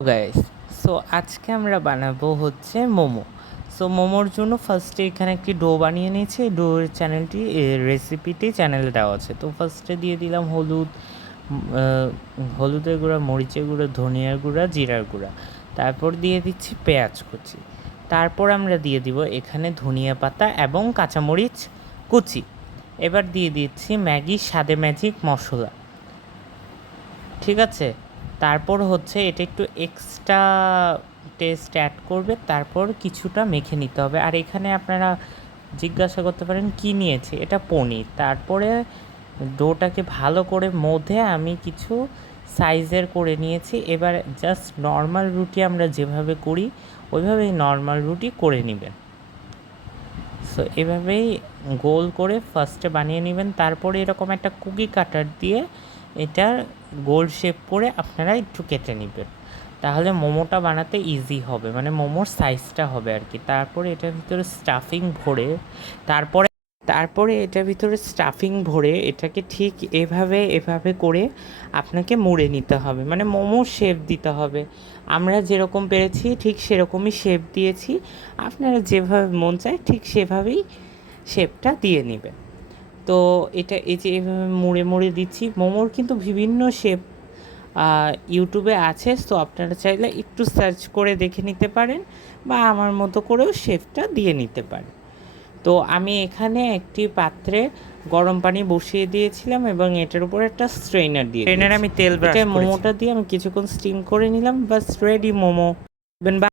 Guys, so আজকে আমরা বানাবো হচ্ছে মোমো। সো মোমোর জন্য ফার্স্টে এখানে একটি ডো বানিয়ে নিয়েছি। ডোর চ্যানেলটি রেসিপিটি চ্যানেলে দেওয়া আছে। তো ফার্স্টে দিয়ে দিলাম হলুদের গুঁড়া, মরিচের গুঁড়া, ধনিয়ার গুঁড়া, জিরার গুঁড়া। তারপর দিয়ে দিচ্ছি পেঁয়াজ কুচি। তারপর আমরা দিয়ে দিব এখানে ধনিয়া পাতা এবং কাঁচামরিচ কুচি। এবার দিয়ে দিচ্ছি ম্যাগি স্বাদে ম্যাজিক মশলা। ঠিক আছে, তারপর হচ্ছে এটা একটু এক্সট্রা টেস্ট অ্যাড করবে, তারপর কিছুটা মেখে নিতে হবে। আর এখানে আপনারা জিজ্ঞাসা করতে পারেন কি নিয়েছি, এটা পনির। তারপরে ডোটাকে ভালো করে মধ্যে আমি কিছু সাইজের করে নিয়েছি। এবার জাস্ট নর্মাল রুটি আমরা যেভাবে করি ওইভাবেই নর্মাল রুটি করে নেবেন। সো এভাবেই গোল করে ফার্স্টে বানিয়ে নেবেন। তারপরে এরকম একটা কুকি কাটার দিয়ে এটার গোল শেপ করে আপনারা একটু কেটে নেবেন, তাহলে মোমোটা বানাতে ইজি হবে, মানে মোমোর সাইজটা হবে আর কি। তারপরে এটার ভিতরে স্টাফিং ভরে এটার ভিতরে স্টাফিং ভরে এটাকে ঠিক এভাবে করে আপনাকে মুড়ে নিতে হবে, মানে মোমোর শেপ দিতে হবে। আমরা যেরকম পেরেছি ঠিক সেরকমই শেপ দিয়েছি। আপনারা যেভাবে মন চায় ঠিক সেভাবেই শেপটা দিয়ে নেবেন। তো এই যে এভাবে মুড়ে দিচ্ছি। মোমোর কিন্তু বিভিন্ন শেপ ইউটিউবে আছে, তো আপনারা চাইলে একটু সার্চ করে দেখে নিতে পারেন বা আমার মতো করেও শেপটা দিয়ে নিতে পারেন। তো আমি এখানে একটি পাত্রে গরম পানি বসিয়ে দিয়েছিলাম এবং এটার উপর একটা স্ট্রেনার আমি তেল ব্রাশ করেছি। মোমোটা দিয়ে আমি কিছুক্ষণ স্টিম করে নিলাম, বাস রেডি মোমো।